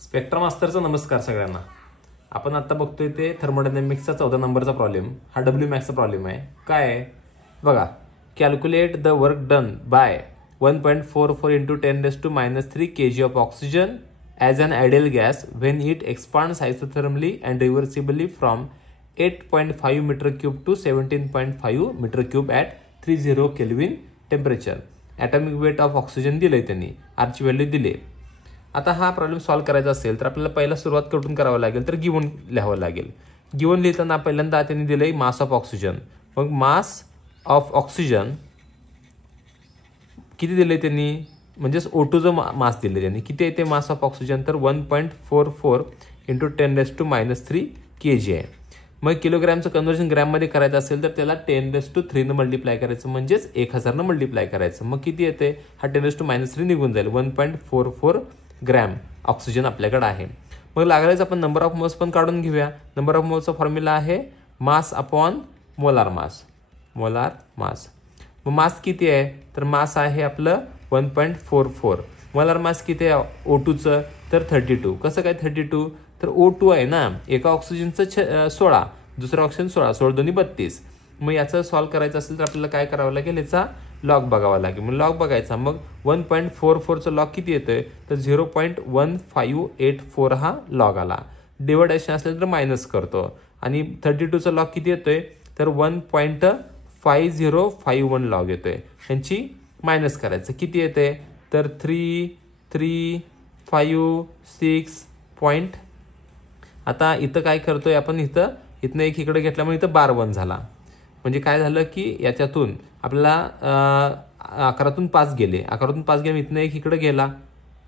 Spectrum मास्टरचा नमस्कार सगळ्यांना. आपण आता बघतोय ते थर्मोडायनॅमिक्सचा 14 नंबरचा प्रॉब्लेम. हा डब्ल्यू मॅक्सचा प्रॉब्लेम आहे. काय आहे बघा, calculate the work done by 1.44 into 10⁻³ kg of oxygen as an ideal gas when it expands isothermally and reversibly from 8.5 meter cube to 17.5 meter cube at 30 Kelvin temperature. Atomic weight of oxygen दिलंय त्यांनी, आरची value दिली. आता हा problem solve करायचा असेल तर आपल्याला पहिला सुरुवात कुठून करावं लागेल, तर गिवन लिहावं लागेल. गिवन लिहिताना पहिल्यांदा त्यांनी दिलंय मास ऑफ ऑक्सिजन. मग मास ऑफ ऑक्सिजन किती दिले त्यांनी, म्हणजेच O2चं मास दिले त्यांनी. किती आहे ते मास ऑफ ऑक्सिजन, तर 1.44 into 10⁻³ kg आहे. मग किलोग्रॅमचं कन्व्हर्जन ग्रॅममध्ये करायचं असेल तर त्याला 10⁻³ न मल्टिप्लाय करायचं, म्हणजेच 1000 न मल्टिप्लाय करायचं. मग किती येते, हा 10⁻³ निघून जाईल. 1.44 ग्रॅम ऑक्सिजन आपल्याकडे आहे. मग लागल्याच आपण नंबर ऑफ मोल्स पण काढून घेऊया. नंबर ऑफ मोल्सचा फॉर्म्युला आहे mass upon molar mass. Molar mass. मग मास किती आहे, तर मास आहे आपलं 1.44. मोलार मास किती आहे O2चं, तर 32. कसं काय 32, तर O2 आहे ना, एका ऑक्सिजनचं 16, दुसरं ऑक्सिजन 16, 16 दोन्ही 32. मग याचं सॉल्व्ह करायचं असेल तर आपल्याला काय करावं लागेल, याचा लॉग बघावा लागेल. मग लॉग बघायचा. मग 1.44चं लॉग किती येतोय, तर 0.1584 हा लॉग आला. डिव्हायडेशन असेल तर मायनस करतो. आणि 32चं लॉग किती येतोय, तर 1.5051 लॉग येतोय. ह्यांची मायनस करायचं. किती येते, तर 3356 पॉईंट. आता इथं काय करतोय आपण, इथनं एक इकडे घेतल्यामुळे इथं बार 1 झाला. म्हणजे काय झालं की याच्यातून आपल्याला 11तून 5 गेले. 11तून 5 गेले, इथनं एक इकडे गेला.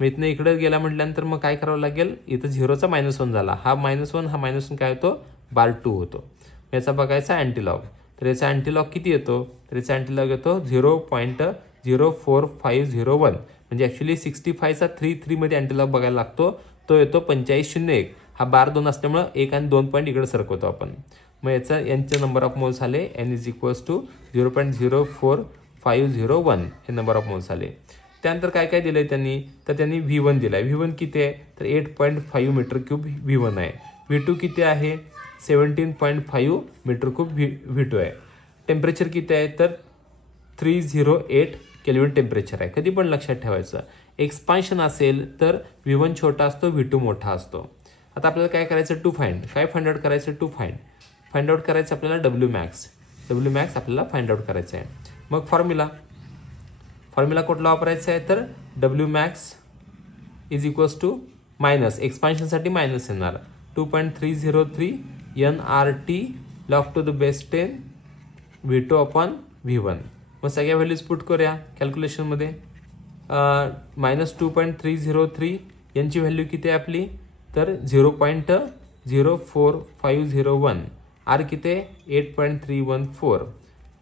मग इथनं इकडे गेला म्हटल्यानंतर मग काय करावं लागेल, इथं 0चा -1 झाला. हा -1, हा -1 काय होतो, बार 2 होतो. याचा बघायचा अँटीलॉग. तर याचा अँटीलॉग किती येतो, तर याचा अँटीलॉग येतो 0.04501. म्हणजे ॲक्च्युली 65चा 3 मध्ये अँटीलॉग बघायला लागतो. तो येतो 4501. हा बार 2 असल्यामुळं 1 आणि 2 पॉईंट इकडे सरकवतो आपण. मग यांचे नंबर ऑफ मोल्स आले n = 0.04501 हे नंबर ऑफ मोल्स आले. त्यानंतर काय काय दिलंय त्यांनी, तर त्यांनी V1 दिलाय. V1 किती आहे, तर 8.5 मीटर क्यूब V1 आहे. V2 किती आहे, 17.5 मीटर क्यूब V2 आहे. टेम्परेचर किती आहे, तर 308 केल्विन टेम्परेचर आहे. कधी पण लक्षात ठेवायचं, एक्सपान्शन असेल तर V1 छोटा असतो, V2 मोठा असतो. आता आपल्याला काय करायचं, टू फाइंड. काय फाइंड आउट करायचं, टू फाइंड आउट करायचं आपल्याला डब्ल्यू मॅक्स आपल्याला फाइंड आउट करायचं आहे. मग फॉर्म्युला कुठला वापरायचा आहे, तर डब्ल्यू मॅक्स = मायनस, एक्सपान्शनसाठी मायनस येणार 2.303 nRT log to the base 10 V2 upon V1. मग सगळ्या व्हॅल्यूज पुट करूया कॅल्क्युलेशनमध्ये. -2.303 यांची व्हॅल्यू किती आहे आपली, तर 0.04501. आर किती आहे, 8.314.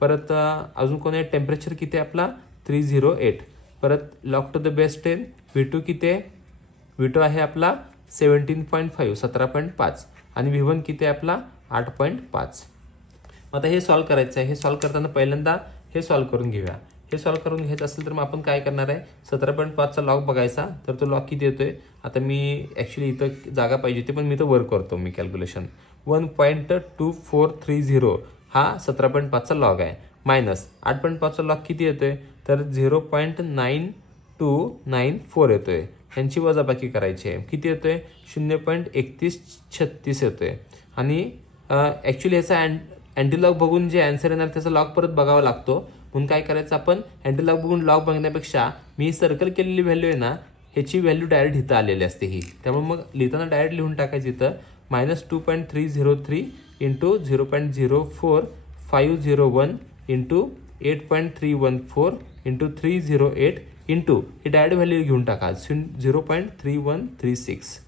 परत अजून कोण आहे, टेम्परेचर किती आहे आपला, 308. परत log to the base 10 V2 किती आहे, V2 आहे आपला 17.5 17.5. आणि V1 किती आहे आपला 8.5. आता हे सॉल्व्ह करायचं आहे. हे सॉल्व्ह करताना पहिल्यांदा हे सॉल्व्ह करून घेऊया. हे सॉल्व्ह करून घ्यायचं असेल तर मग आपण काय करणार आहे, 17.5चा लॉग बघायचा. तर तो लॉग किती येतोय, आता मी ॲक्च्युली इथं जागा पाहिजे होती पण मी इथं वर करतो मी कॅल्क्युलेशन. 1.2430 हा 17.5चा लॉग आहे. मायनस 8.5चा लॉग किती येतोय, तर 0.9294 येतोय. ह्यांची वजाबाकी करायची आहे. किती येतोय, 0.3136 येतोय. आणि ॲक्च्युली ह्याचा अँटीलॉग बघून जे आन्सर येणार त्याचा लॉग परत बघावा लागतो. म्हणून काय करायचं, आपण अँटीलॉग बघून लॉग बघण्यापेक्षा मी सर्कल केलेली व्हॅल्यू आहे ना, ह्याची व्हॅल्यू डायरेक्ट इथं आलेली असते ही. त्यामुळे मग लिहिताना डायरेक्ट लिहून टाकायचं इथं -2.303 into 0.04501 into 8.314 into 308 into ही डायरेक्ट व्हॅल्यू घेऊन टाका 0.3136.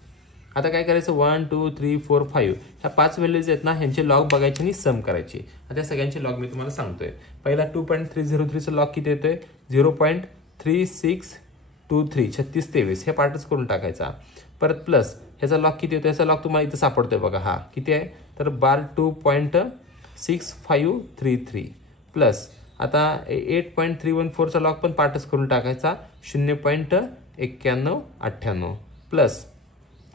आता काय करायचं, 1 2 3 4 5 ह्या 5 व्हॅल्यूज आहेत ना, ह्यांचे लॉग बघायचे आणि सम करायचे. आता सगळ्यांचे लॉग मी तुम्हाला सांगतोय. पहिला 2.303चा लॉग किती येतोय, 0.3623 3623 हे पार्टच करून टाकायचा. परत प्लस ह्याचा लॉग किती येतो, ह्याचा लॉग तुम्हाला इथं सापडतोय बघा. हा किती आहे, तर बार 2.6533 प्लस आता 8.314चा लॉग पण पार्टच करून टाकायचा 0.9198 प्लस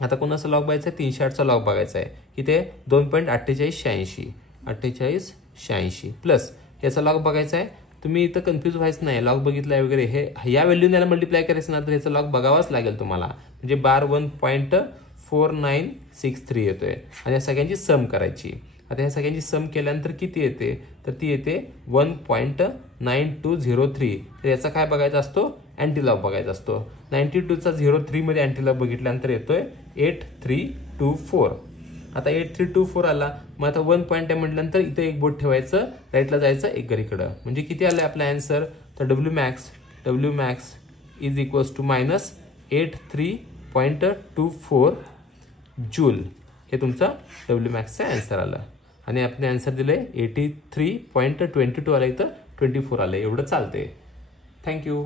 आता कोणाचा लॉग बघायचा आहे, 308चा लॉग बघायचा आहे. इथे 2.4886 4886 प्लस याचा लॉग बघायचा आहे. तुम्ही इथं कन्फ्यूज व्हायचं नाही, लॉग बघितलाय वगैरे, हे या व्हॅल्यूने याला मल्टिप्लाय करायचं ना तर ह्याचा लॉग बघावाच लागेल तुम्हाला. म्हणजे बार 1.4963 येतोय आणि या सगळ्यांची सम करायची. आता ह्या सगळ्यांची सम केल्यानंतर किती येते, तर ती येते 1.9203. तर याचा काय बघायचा असतो, अँटीलॉग बघायचा असतो. 92चा 03 मध्ये अँटीलॉग बघितल्यानंतर येतोय 8324. आता 8324 आला. मग आता 1 पॉईंट आहे म्हटल्यानंतर इथं एक बोट ठेवायचं, राईटला जायचं एक घरीकडं. म्हणजे किती आलं आपला आन्सर, तर W max is equals to minus 83.24 joule. हे तुमचा डब्ल्यू मॅक्सचा आन्सर आलं. आणि आपण आन्सर दिले 83.22 आलं, इथं 24 आलं. एवढं चालते. थँक्यू.